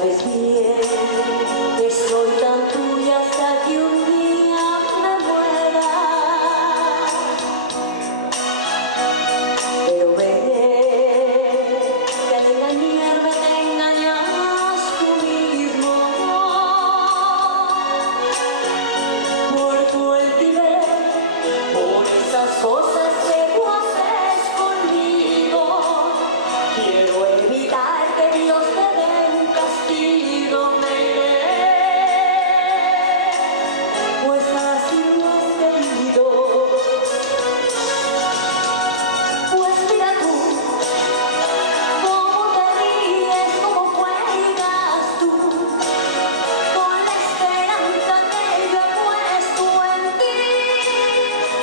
sabes bien que soy tan tuya hasta que un día me muera. Pero veré que al engañarme te engañas tú mismo. Por tu altivez, por esas cosas que tú haces conmigo, quiero evitar que Dios te dé un castigo. Me iré, pues así lo has querido. Pues mira tú, cómo te ríes, cómo juegas tú, con la esperanza que yo he puesto en ti,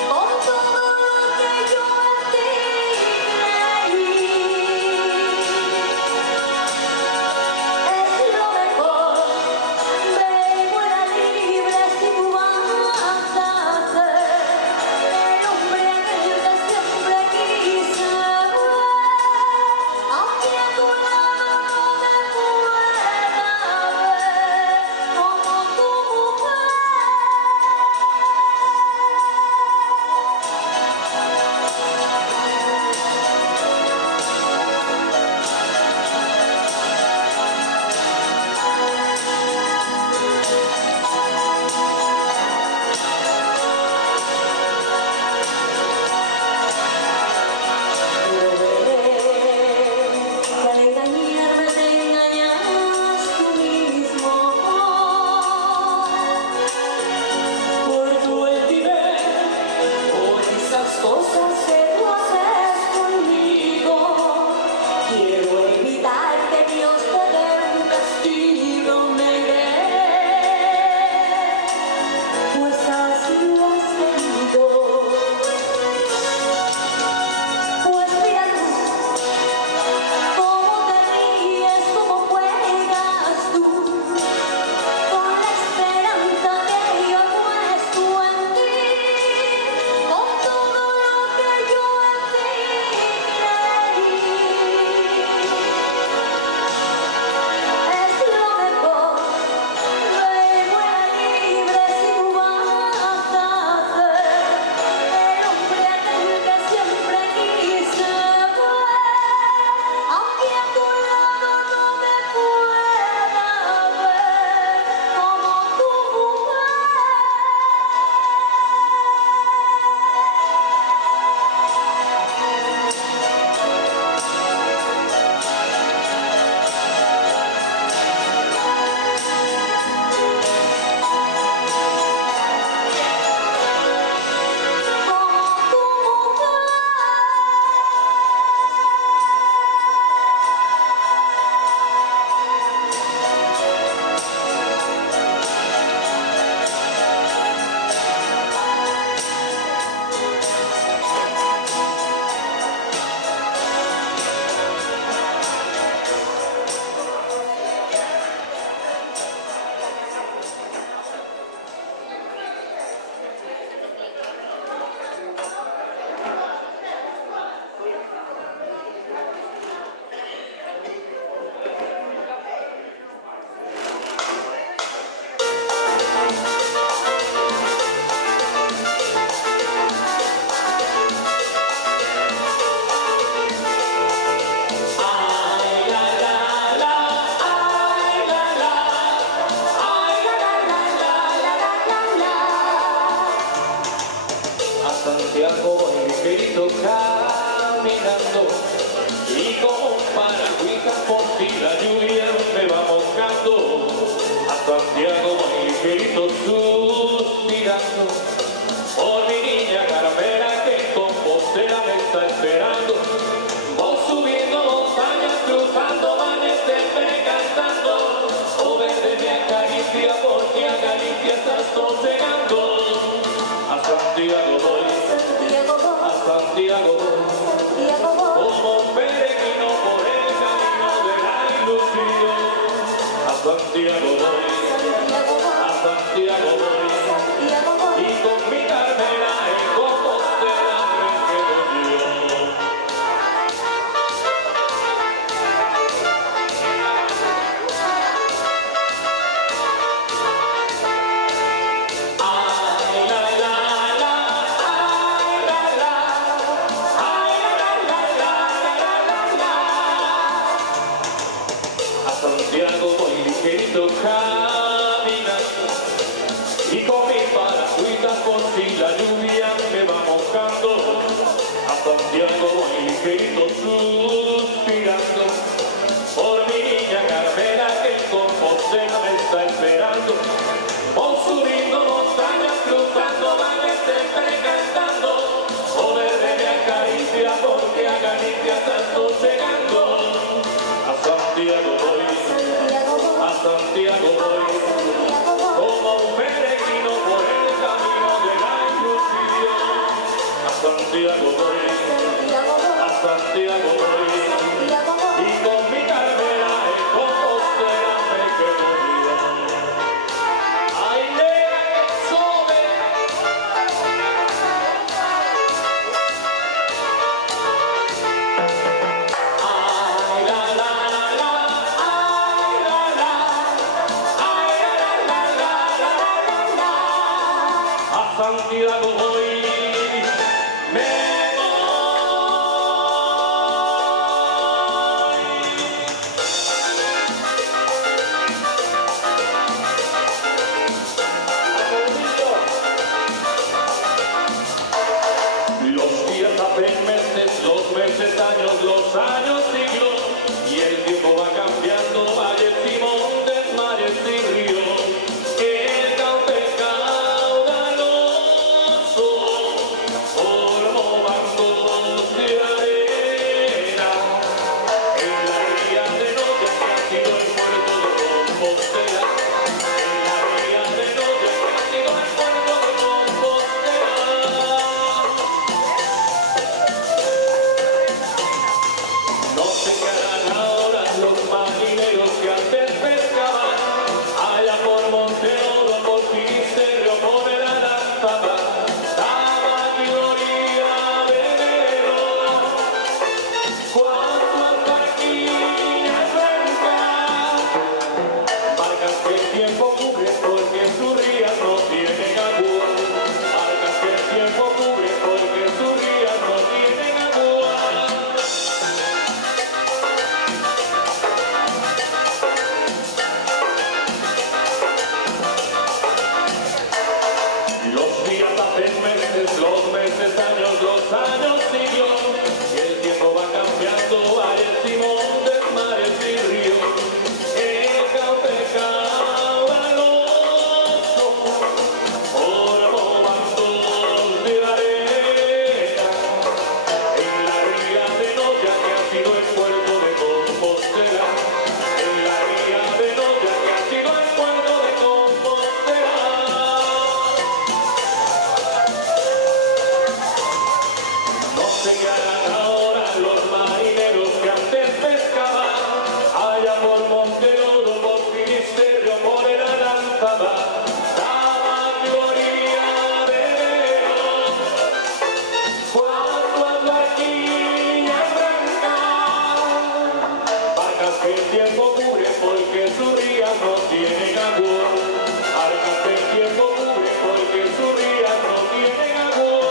con todo lo que yo en ti creí. Es lo mejor, ve y vuela libre si tú vas a ser el hombre aquel que siempre quise ver, aunque a tu lado no me pueda ver como tu mujer. Pero veré que al engañarme te engañas tú mismo. Por tu altivez, por esas cosas que tú haces conmigo, quiero evitar que Dios te dé un castigo. Me iré, pues así lo has querido. Pues mira tú, cómo te ríes, cómo juegas tú, con la esperanza que yo he puesto en ti, con todo lo que yo en ti creí. Es lo mejor, ve y vuela libre si tú vas a ser el hombre aquel que siempre quise ver, aunque a tu lado no me pueda ver como tu mujer. A Santiago voy ligerito caminando y como un paragüita por ti la lluvia me va mojando. A Santiago voy ligerito suspirando por mi niña Carmela que en Compostela me está esperando. Voy subiendo montañas, cruzando valles, siempre cantando. Oh, ven de mi acaricia porque a Galicia estás sosegando. A Santiago voy, a Santiago voy, como un peregrino por el camino de la ilusión. A Santiago voy, a Santiago voy, y con mi Carmela en Compostela me quedo yo. A Santiago voy ligerito caminando y con mi paragüita por si la lluvia me va mojando. A Santiago voy ligerito suspirando por mi niña Carmela que en Compostela me está esperando. Voy subiendo montañas, cruzando valles, siempre cantando. Poder me acaricia porque a Galicia tanto llegando. A Santiago voy, a Santiago voy, como un peregrino por el camino de la ilusión. A Santiago voy, a Santiago voy, y con mi Carmela en Compostela me quedo yo. ¡Ay, nena, que sube! ¡Ay, la, la, la, la! ¡Ay, la, la! ¡Ay, la, la, la, la, la, la! A Santiago voy, me voy. Los días hacen meses, los meses años, los años siglos, y el tiempo va cambiando valles y montes, mares y ríos. El cauce caudaloso formó bancos de arena en la ría de Noya que ha sido el puerto de Compostela. En la ría de Noya que ha sido el puerto de Compostela. No se quedan ahora los marineros que antes pescaban allá por Monteoro, por Finisterre, por el Aranzaba, daba gloria de enero. Cuántas barquillas blancas, barcas que el tiempo cubre porque sus rías no tienen agua. Barcas que el tiempo cubre porque sus rías no tienen agua. Los días hacen meses, los meses años, los años siglos, y el tiempo va cambiando valles y montes, mares y ríos. El cauce caudaloso formó bancos de arena en la ría de Noya que ha sido el puerto de Compostela. En la ría de Noya que ha sido el puerto de Compostela. No se quedan ahora los marineros que antes pescaban allá por Monteoro, por Finisterre, por el Aranzaba, daba gloria de enero. Cuántas barquillas blancas, barcas que el tiempo cubre porque sus rías no tienen agua. Barcas que el tiempo cubre porque sus rías no tienen agua.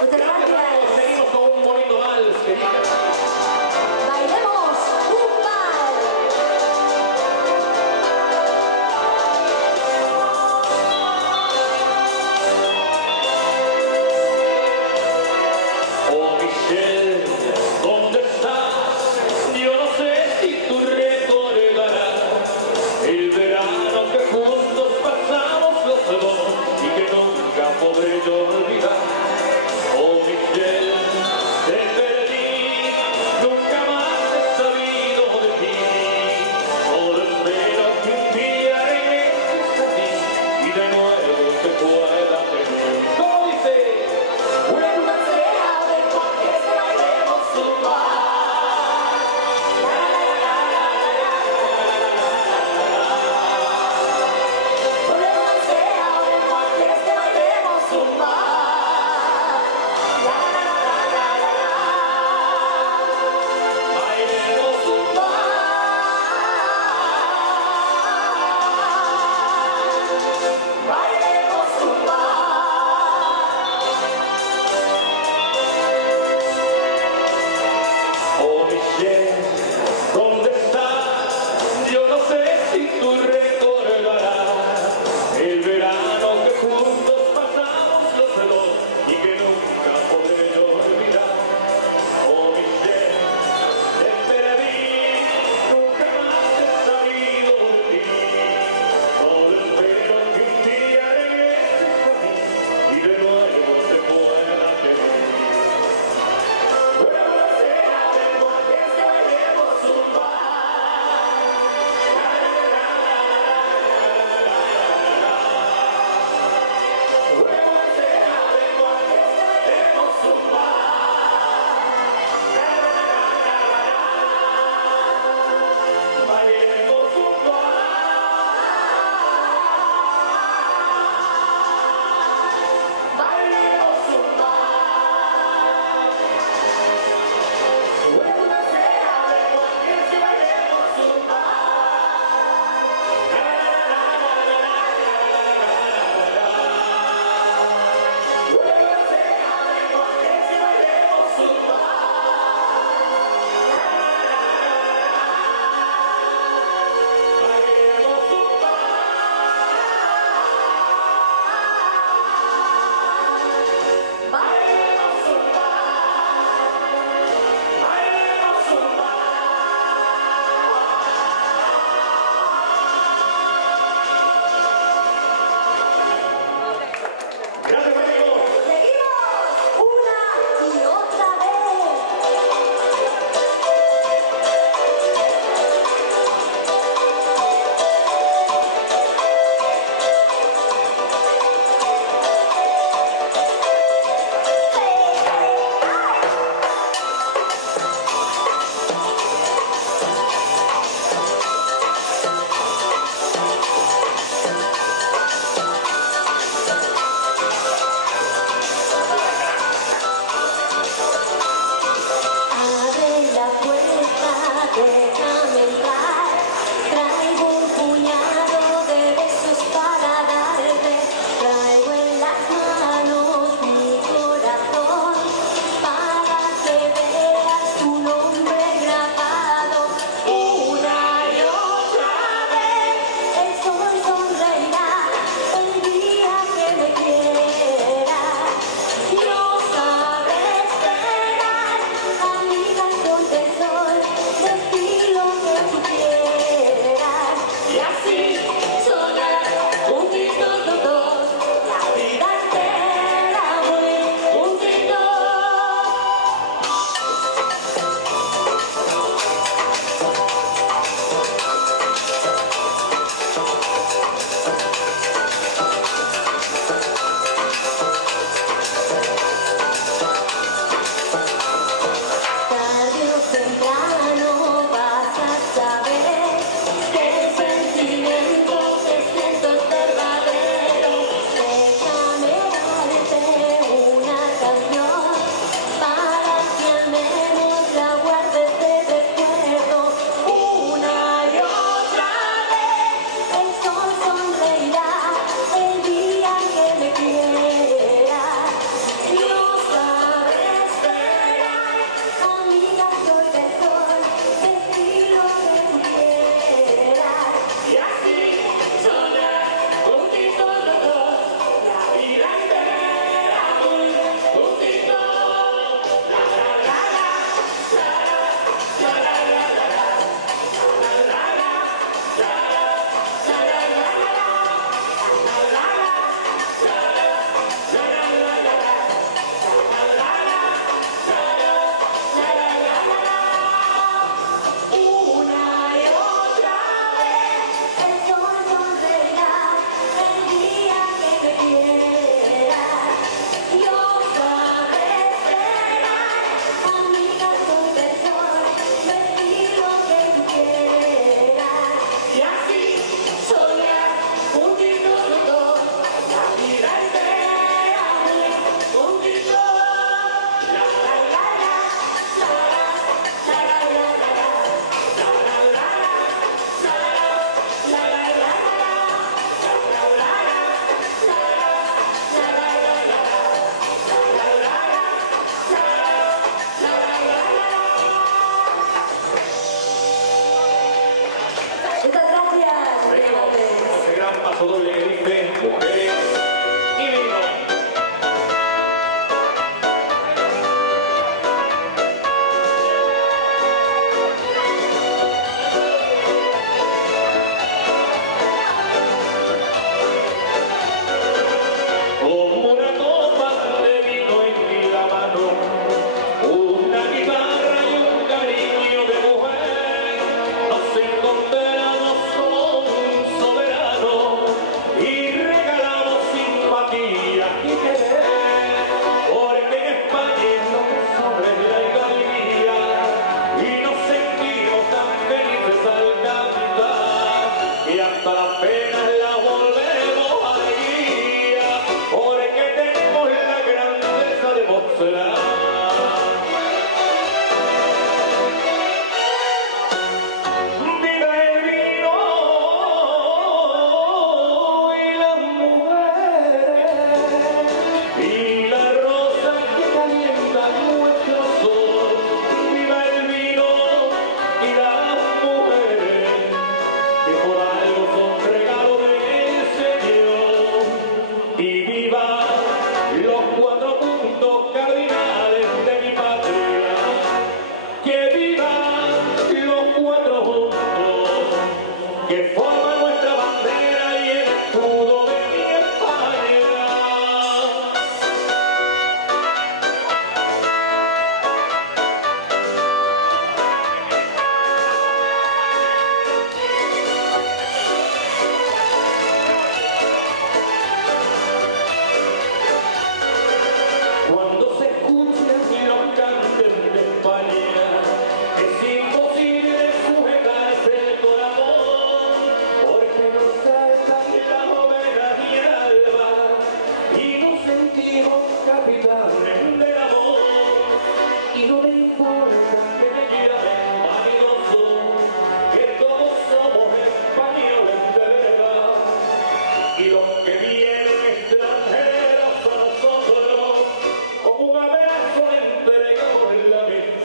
Muchas gracias. Seguimos con un bonito vals que dice así. Bailemos un vals. Oh Michelle, ¿dónde estás? Yo no sé si tú recordarás el verano que juntos pasamos los dos y que nunca podré yo olvidar. Oh Michelle,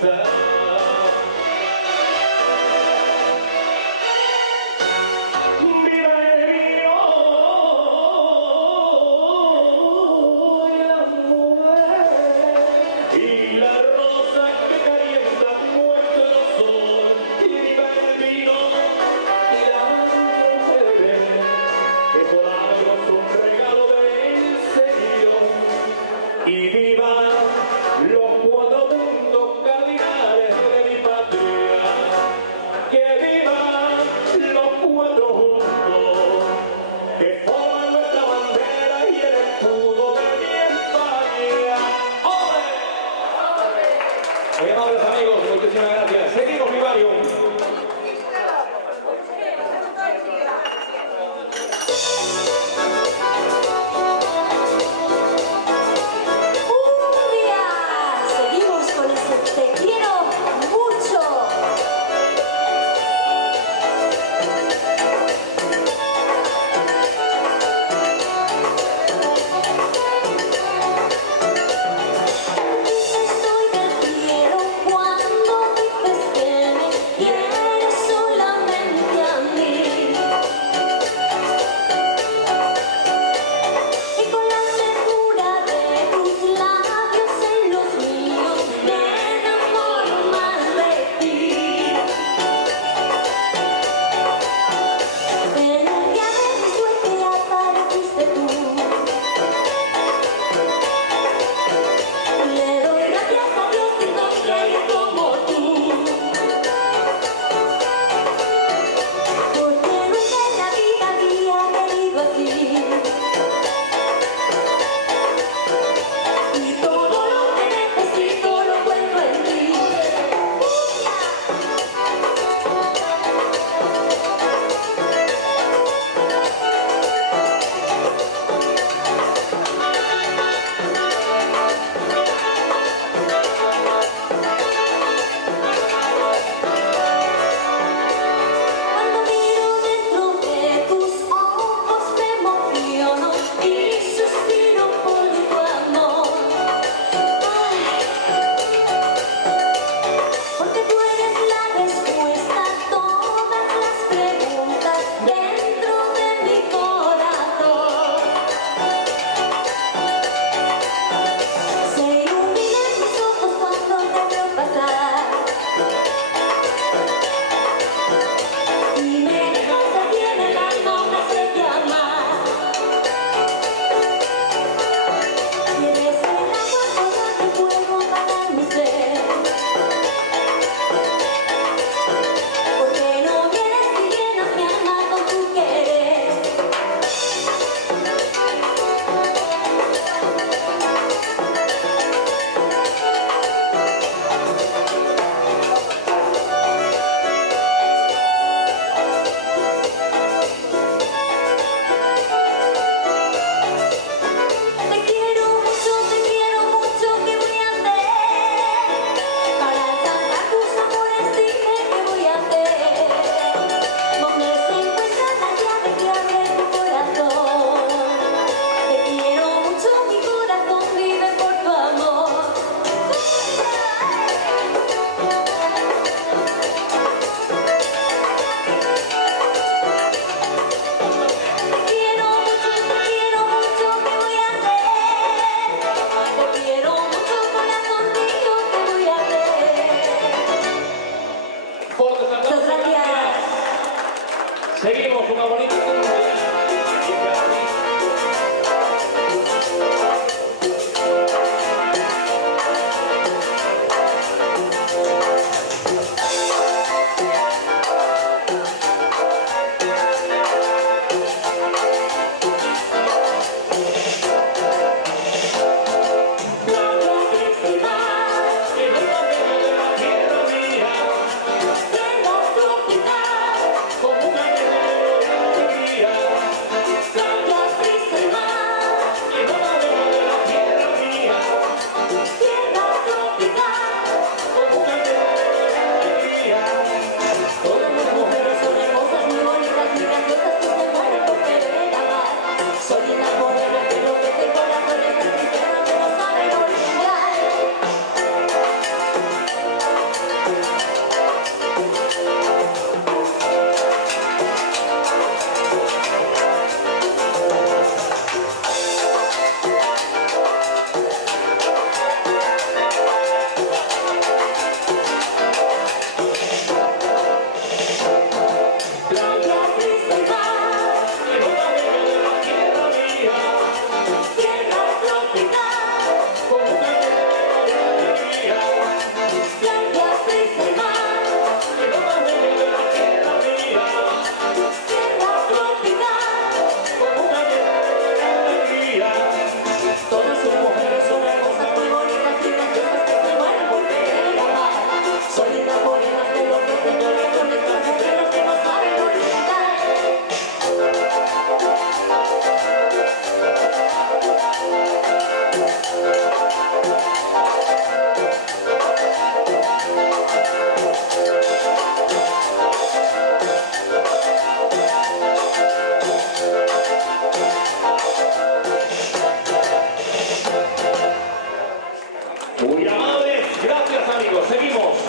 conquistar. Viva el vino y la mujer y la rosa que calienta nuestro sol. Y viva el vino y la mujer que por algo es un regalo del Señor. Y viva los cuatro puntos cardinales de mi patria. Que viva los cuatro puntos que forman nuestra bandera y el escudo de mi España. ¡Ole! Muy amables amigos, muchísimas gracias. Seguimos, Vivarium. Cumbia. Seguimos con este Te quiero mucho. Estoy del cielo cuando dices que me quieres. Muy amables, gracias amigos, seguimos.